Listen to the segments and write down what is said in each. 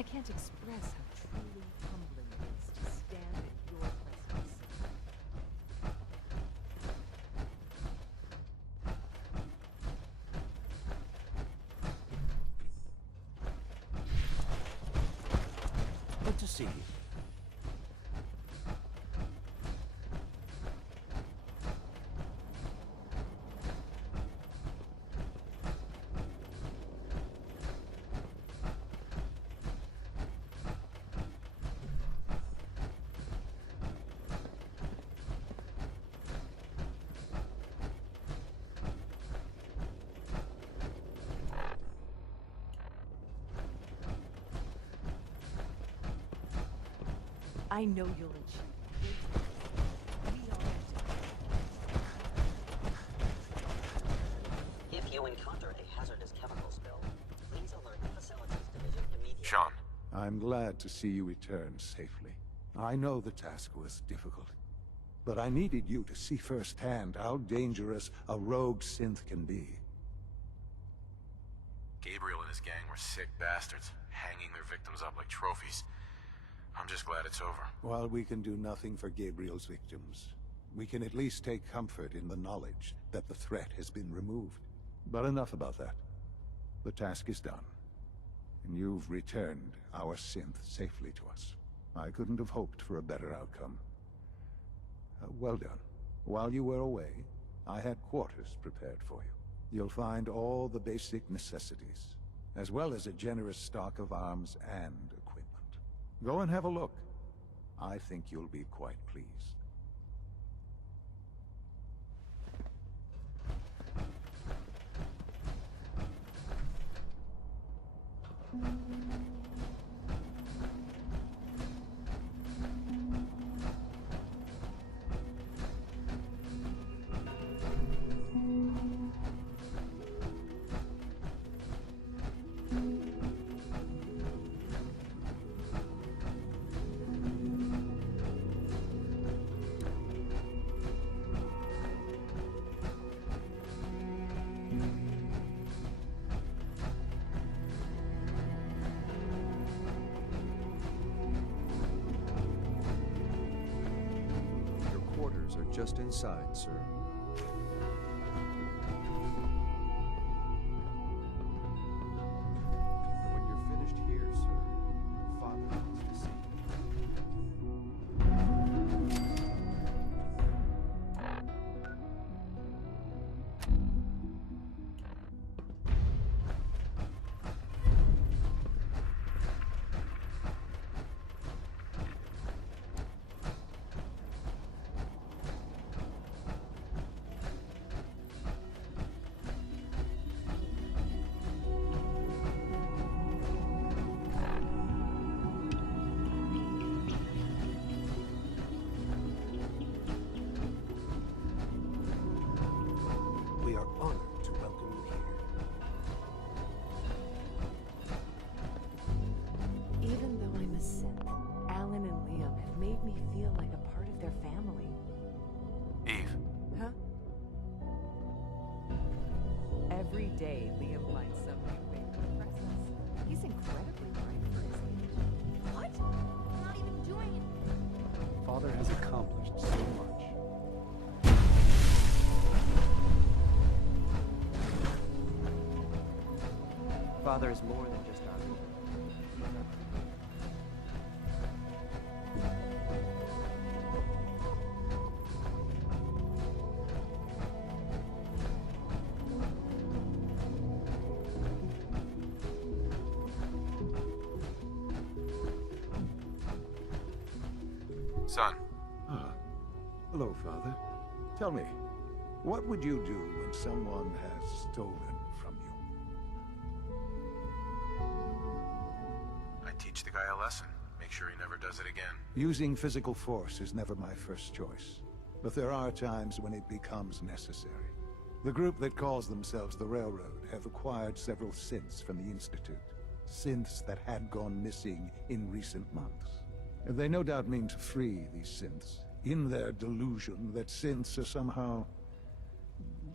I can't express how truly humbling it is to stand in your presence. Good to see you. I know you'll achieve. We are. If you encounter a hazardous chemical spill, please alert the Facilities Division immediately. Shaun. I'm glad to see you return safely. I know the task was difficult, but I needed you to see firsthand how dangerous a rogue synth can be. Gabriel and his gang were sick bastards, hanging their victims up like trophies. I'm just glad it's over. While we can do nothing for Gabriel's victims, we can at least take comfort in the knowledge that the threat has been removed. But enough about that. The task is done, and you've returned our synth safely to us. I couldn't have hoped for a better outcome. Well done. While you were away, I had quarters prepared for you. You'll find all the basic necessities, as well as a generous stock of arms and equipment. Go and have a look. I think you'll be quite pleased. Are just inside, sir. When you're finished here, sir, Father wants to see We are honored to welcome you here. Even though I'm a synth, Alan and Liam have made me feel like a part of their family. Eve. Huh? Every day, Liam finds some new way to impress us. He's incredibly bright for his age. What? I'm not even doing it. Father has accomplished so much. Father is more than just our leader. Son. Ah. Hello, Father. Tell me, what would you do when someone has stolen from you? I teach the guy a lesson. Make sure he never does it again. Using physical force is never my first choice, but there are times when it becomes necessary. The group that calls themselves the Railroad have acquired several synths from the Institute. Synths that had gone missing in recent months. They no doubt mean to free these synths, in their delusion that synths are somehow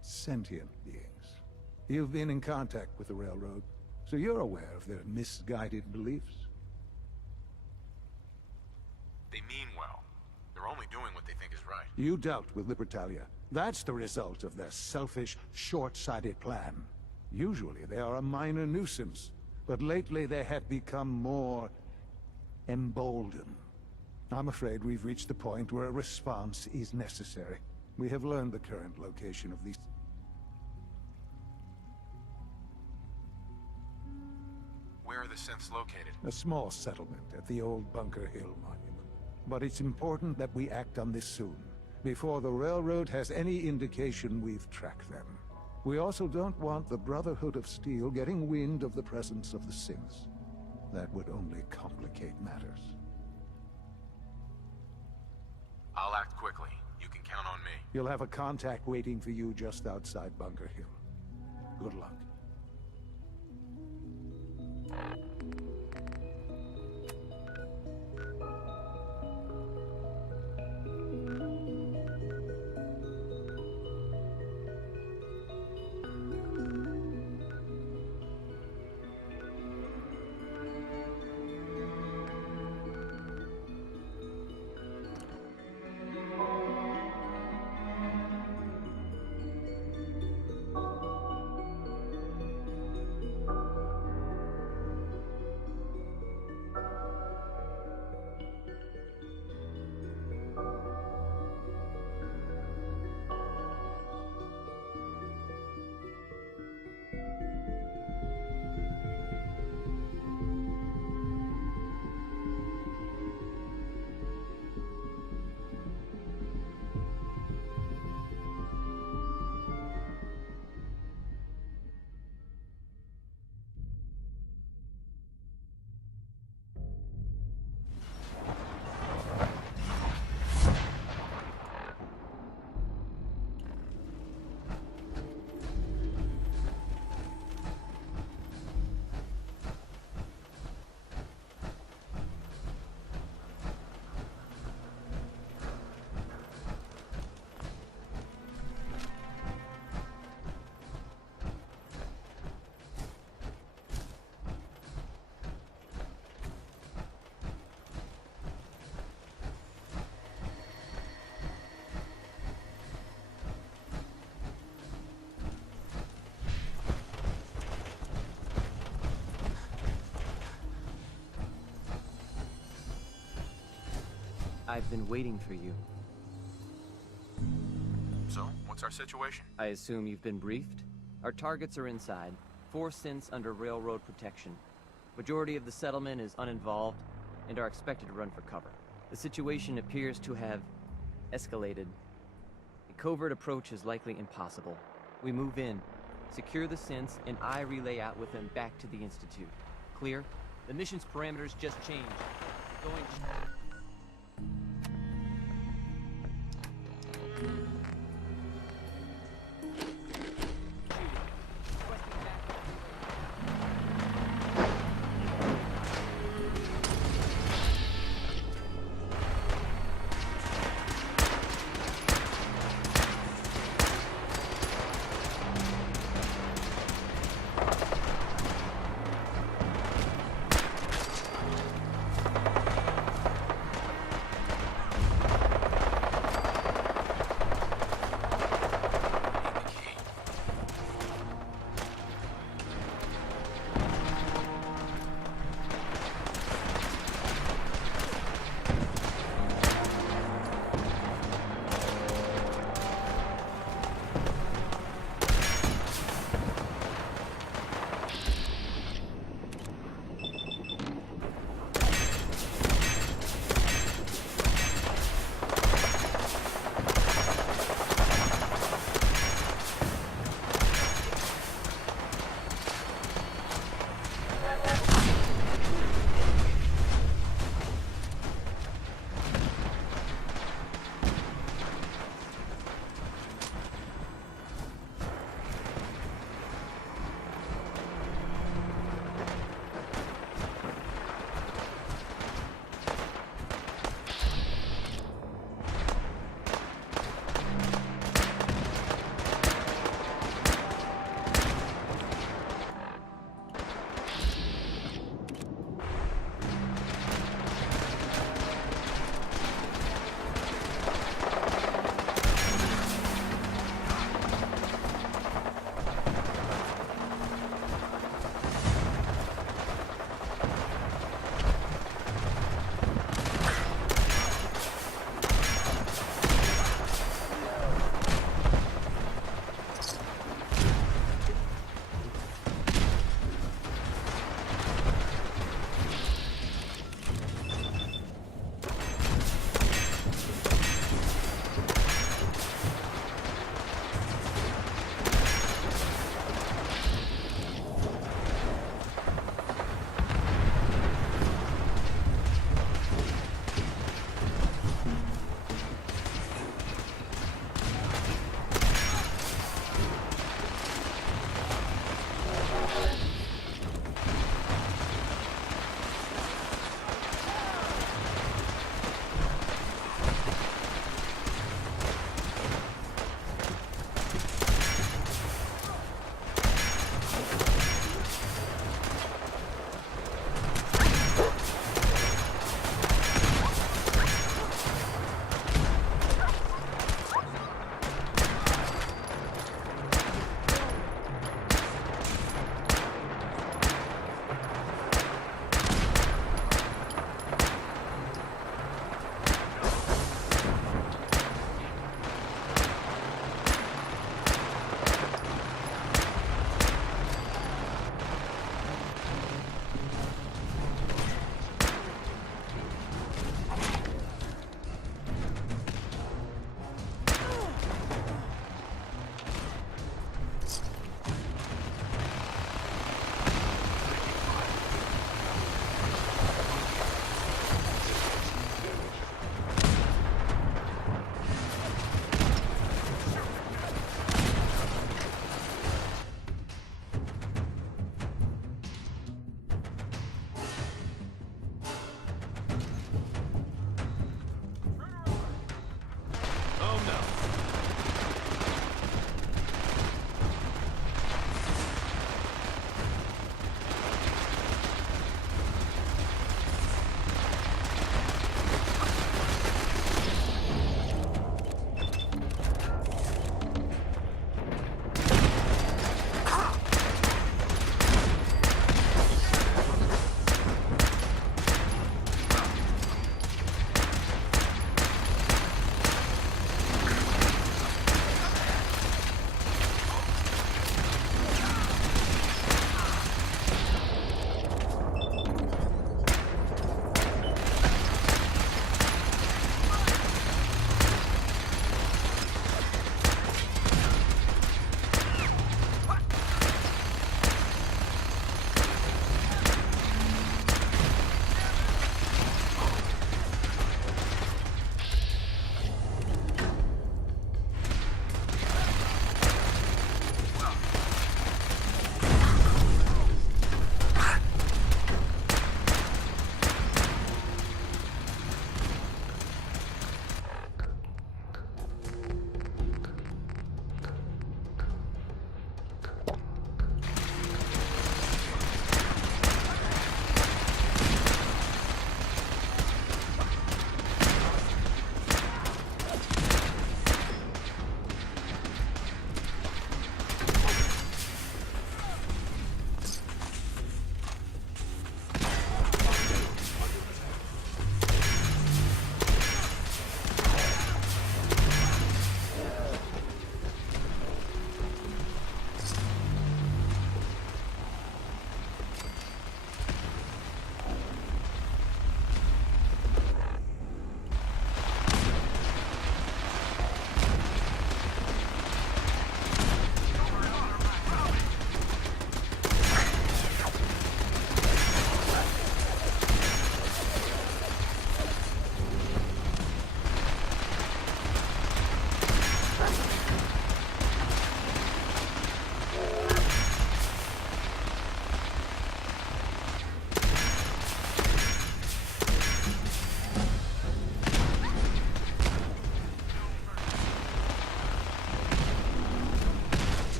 sentient beings. You've been in contact with the Railroad, so you're aware of their misguided beliefs. they think is right. You dealt with Libertalia. That's the result of their selfish, short-sighted plan. Usually they are a minor nuisance, but lately they have become more emboldened. I'm afraid we've reached the point where a response is necessary. We have learned the current location of these... Where are the synths located? A small settlement at the old Bunker Hill monument. But it's important that we act on this soon, before the railroad has any indication we've tracked them. We also don't want the Brotherhood of Steel getting wind of the presence of the synths. That would only complicate matters. I'll act quickly. You can count on me. You'll have a contact waiting for you just outside Bunker Hill. Good luck. I've been waiting for you. So, what's our situation? I assume you've been briefed? Our targets are inside. 4 synths under railroad protection. Majority of the settlement is uninvolved and are expected to run for cover. The situation appears to have escalated. A covert approach is likely impossible. We move in, secure the synths, and I relay out with them back to the Institute. Clear? The mission's parameters just changed. Going...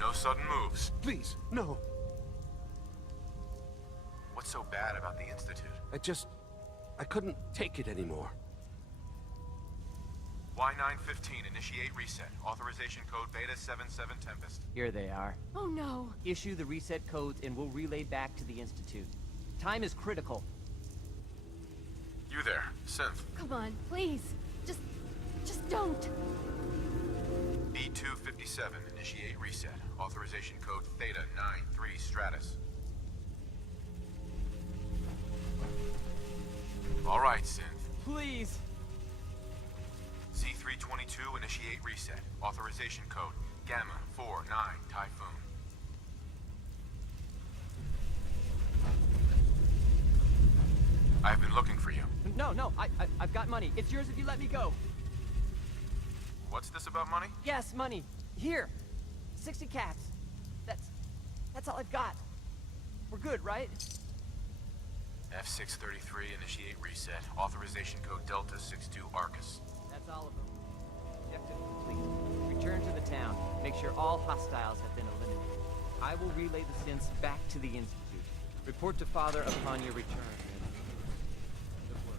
No sudden moves. Please, no. What's so bad about the Institute? I couldn't take it anymore. Y915, initiate reset. Authorization code Beta 77 Tempest. Here they are. Oh no. Issue the reset codes and we'll relay back to the Institute. Time is critical. You there, Synth. Come on, please. Just don't. B257, initiate reset. Authorization code Theta 93 Stratus. All right, Synth. Please. Z322, initiate reset. Authorization code Gamma 49 Typhoon. I've been looking for you. No, I've got money. It's yours if you let me go. What's this about money? Yes, money. Here. 60 cats. That's all I've got. We're good, right? F633, initiate reset. Authorization code Delta 62 Arcus. That's all of them. Objective complete. Return to the town. Make sure all hostiles have been eliminated. I will relay the synths back to the Institute. Report to Father upon your return. Good work.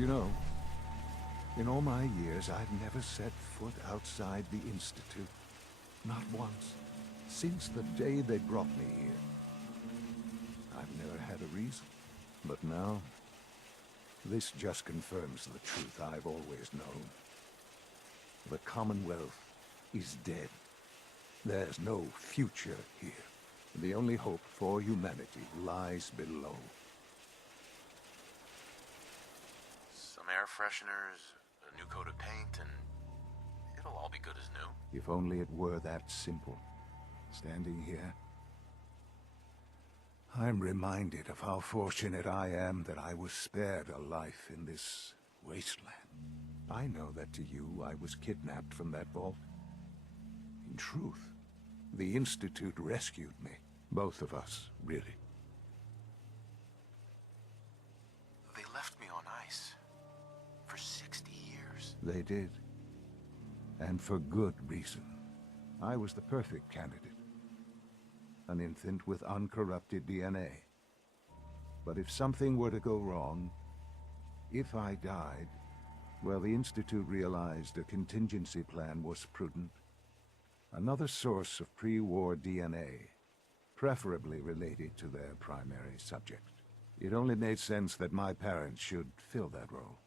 You know, in all my years, I've never set foot outside the Institute. Not once. Since the day they brought me here. I've never had a reason. But now, this just confirms the truth I've always known. The Commonwealth is dead. There's no future here. The only hope for humanity lies below. Some air fresheners, a new coat of paint, and it'll all be good as new. If only it were that simple. Standing here, I'm reminded of how fortunate I am that I was spared a life in this wasteland. I know that to you, I was kidnapped from that vault. In truth, the Institute rescued me. Both of us, really. They left me on ice. For 60 years. They did. And for good reason. I was the perfect candidate. An infant with uncorrupted DNA. But if something were to go wrong, if I died, well, the Institute realized a contingency plan was prudent. Another source of pre-war DNA, preferably related to their primary subject. It only made sense that my parents should fill that role.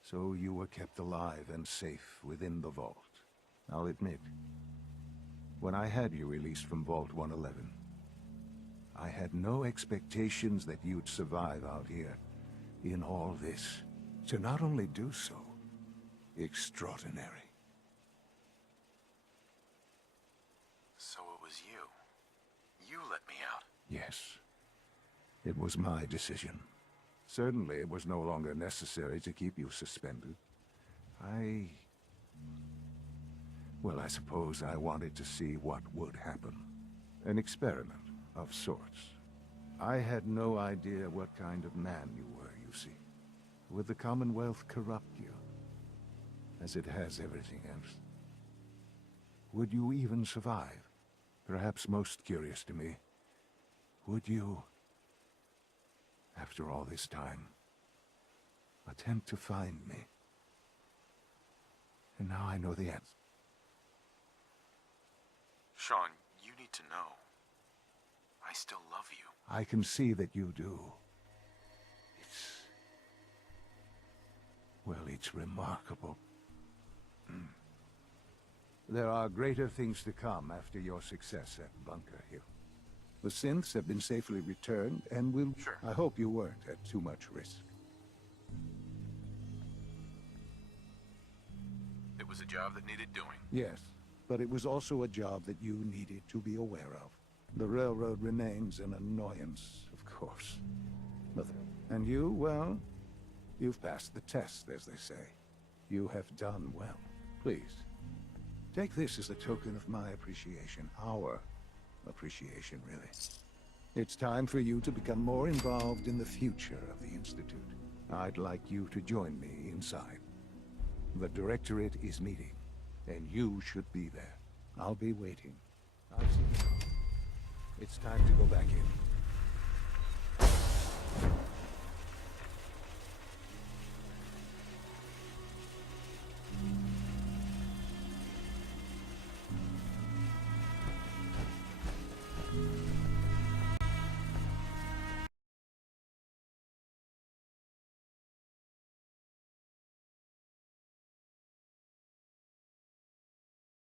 So you were kept alive and safe within the vault. I'll admit, when I had you released from Vault 111, I had no expectations that you'd survive out here in all this. To not only do so, extraordinary. So it was you. You let me out. Yes. It was my decision. Certainly it was no longer necessary to keep you suspended. Well, I suppose I wanted to see what would happen. An experiment of sorts. I had no idea what kind of man you were, you see. Would the Commonwealth corrupt you? As it has everything else? Would you even survive? Perhaps most curious to me, would you, after all this time, attempt to find me? And now I know the answer. Shaun, you need to know. I still love you. I can see that you do. Well, it's remarkable. There are greater things to come after your success at Bunker Hill. The synths have been safely returned, and will... Sure. I hope you weren't at too much risk. It was a job that needed doing. Yes, but it was also a job that you needed to be aware of. The railroad remains an annoyance, of course. And you, well, you've passed the test, as they say. You have done well. Please, take this as a token of my appreciation. Our appreciation, really. It's time for you to become more involved in the future of the Institute. I'd like you to join me inside. The Directorate is meeting, and you should be there. I'll be waiting. I'll see you now. It's time to go back in.